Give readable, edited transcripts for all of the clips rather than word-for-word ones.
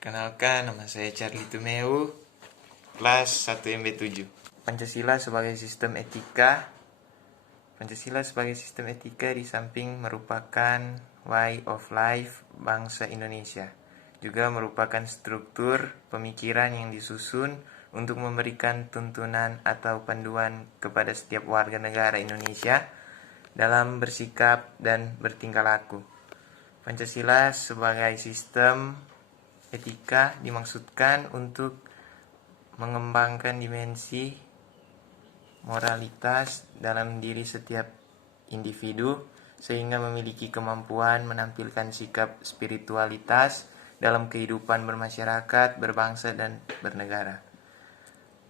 Perkenalkan, nama saya Charlie Tumeu, kelas 1 MB7. Pancasila sebagai sistem etika. Pancasila sebagai sistem etika di samping merupakan way of life bangsa Indonesia, juga merupakan struktur pemikiran yang disusun untuk memberikan tuntunan atau panduan kepada setiap warga negara Indonesia dalam bersikap dan bertingkah laku. Pancasila sebagai sistem etika dimaksudkan untuk mengembangkan dimensi moralitas dalam diri setiap individu sehingga memiliki kemampuan menampilkan sikap spiritualitas dalam kehidupan bermasyarakat, berbangsa, dan bernegara.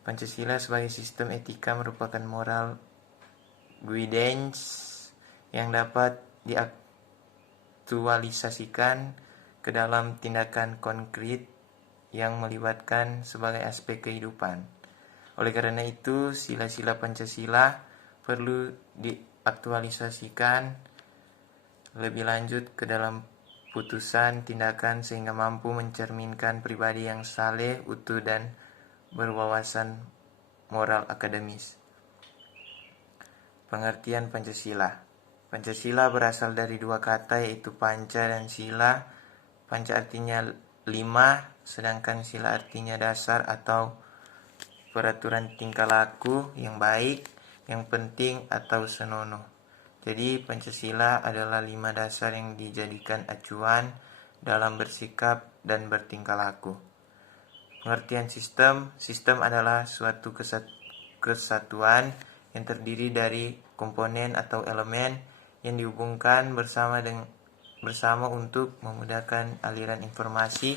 Pancasila sebagai sistem etika merupakan moral guidance yang dapat diaktualisasikan ke dalam tindakan konkret yang melibatkan sebagai aspek kehidupan. Oleh karena itu, sila-sila Pancasila perlu diaktualisasikan lebih lanjut ke dalam putusan tindakan sehingga mampu mencerminkan pribadi yang saleh, utuh, dan berwawasan moral akademis. Pengertian Pancasila. Pancasila berasal dari dua kata yaitu panca dan sila. Panca artinya 5, sedangkan sila artinya dasar atau peraturan tingkah laku yang baik, yang penting atau senonoh. Jadi Pancasila adalah 5 dasar yang dijadikan acuan dalam bersikap dan bertingkah laku. Pengertian sistem. Sistem adalah suatu kesatuan yang terdiri dari komponen atau elemen yang dihubungkan bersama untuk memudahkan aliran informasi,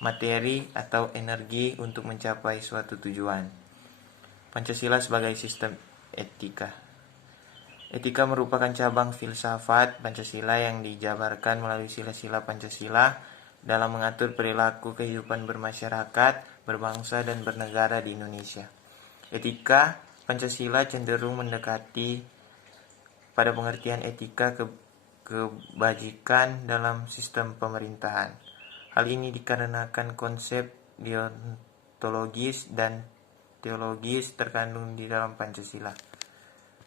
materi, atau energi untuk mencapai suatu tujuan. Pancasila sebagai sistem etika. Etika merupakan cabang filsafat Pancasila yang dijabarkan melalui sila-sila Pancasila dalam mengatur perilaku kehidupan bermasyarakat, berbangsa, dan bernegara di Indonesia. Etika Pancasila cenderung mendekati pada pengertian etika kebajikan dalam sistem pemerintahan. Hal ini dikarenakan konsep deontologis dan teologis terkandung di dalam Pancasila.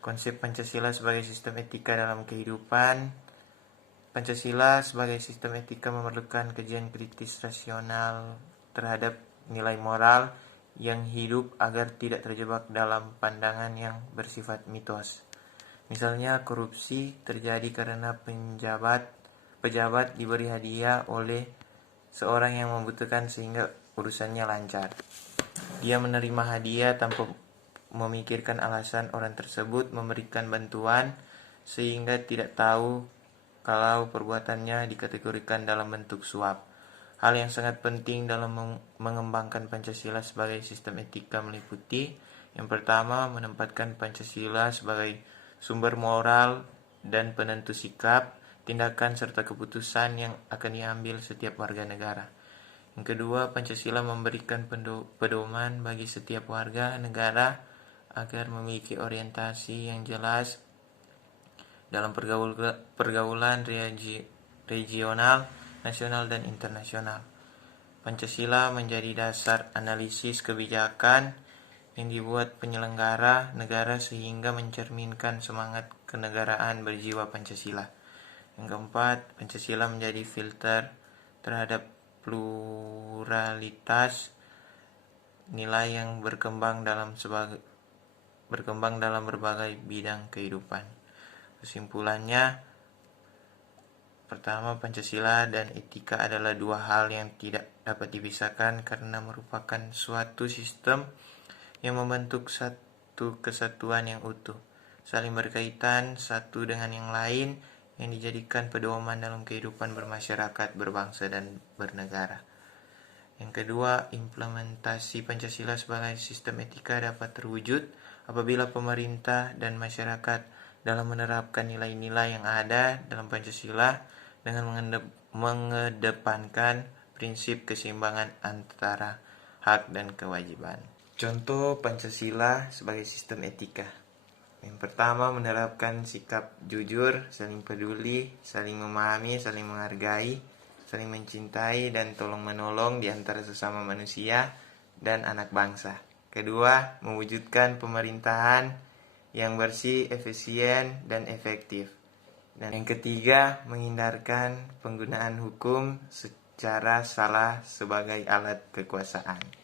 Konsep Pancasila sebagai sistem etika dalam kehidupan. Pancasila sebagai sistem etika memerlukan kajian kritis rasional terhadap nilai moral yang hidup agar tidak terjebak dalam pandangan yang bersifat mitos. Misalnya korupsi terjadi karena pejabat diberi hadiah oleh seorang yang membutuhkan sehingga urusannya lancar. Dia menerima hadiah tanpa memikirkan alasan orang tersebut memberikan bantuan sehingga tidak tahu kalau perbuatannya dikategorikan dalam bentuk suap. Hal yang sangat penting dalam mengembangkan Pancasila sebagai sistem etika meliputi: yang pertama, menempatkan Pancasila sebagai sumber moral dan penentu sikap, tindakan, serta keputusan yang akan diambil setiap warga negara. Yang kedua, Pancasila memberikan pedoman bagi setiap warga negara agar memiliki orientasi yang jelas dalam pergaulan regional, nasional, dan internasional. Pancasila menjadi dasar analisis kebijakan yang dibuat penyelenggara negara sehingga mencerminkan semangat kenegaraan berjiwa Pancasila. Yang keempat, Pancasila menjadi filter terhadap pluralitas nilai yang berkembang dalam berbagai bidang kehidupan. Kesimpulannya, pertama, Pancasila dan etika adalah dua hal yang tidak dapat dipisahkan karena merupakan suatu sistem yang membentuk satu kesatuan yang utuh, saling berkaitan satu dengan yang lain, yang dijadikan pedoman dalam kehidupan bermasyarakat, berbangsa, dan bernegara. Yang kedua, implementasi Pancasila sebagai sistem etika dapat terwujud apabila pemerintah dan masyarakat dalam menerapkan nilai-nilai yang ada dalam Pancasila dengan mengedepankan prinsip keseimbangan antara hak dan kewajiban. Contoh Pancasila sebagai sistem etika. Yang pertama, menerapkan sikap jujur, saling peduli, saling memahami, saling menghargai, saling mencintai dan tolong-menolong di antara sesama manusia dan anak bangsa. Kedua, mewujudkan pemerintahan yang bersih, efisien, dan efektif. Dan yang ketiga, menghindarkan penggunaan hukum secara salah sebagai alat kekuasaan.